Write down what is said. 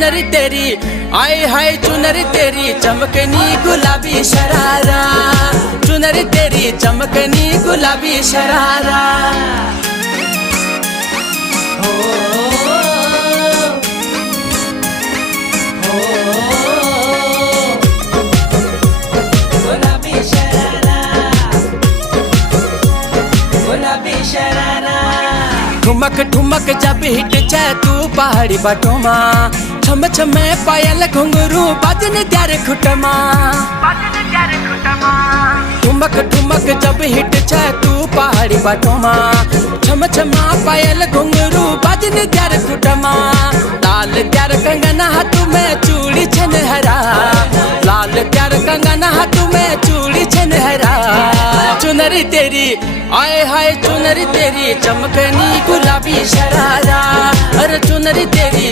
चुनरी तेरी, आए हाय चुनरी तेरी चमकनी गुलाबी शरारा, चुनरी तेरी चमकनी गुलाबी शरारा। गुलाबी शरारा, गुलाबी शरारा। ठुमक ठुमक जब हिट जाए तू पहाड़ी बटोमा, छम छमे पायल घुंघरू बाजन त्यारे खुटमा, ठुमक ठुमक जब हिट जाए तू पहाड़ी बटोमा, छम छमा पायल घुंघरू बाजन त्यारे खुटमा। लाल त्यार कंगना हाथ में चूड़ी छनहरा, लाल त्यार कंगना हाथ में चूड़ी छनहरा। चुनरी तेरी, आए हाय चुनरी तेरी चमकनी गुलाबी शरारा, अरे चुनरी तेरी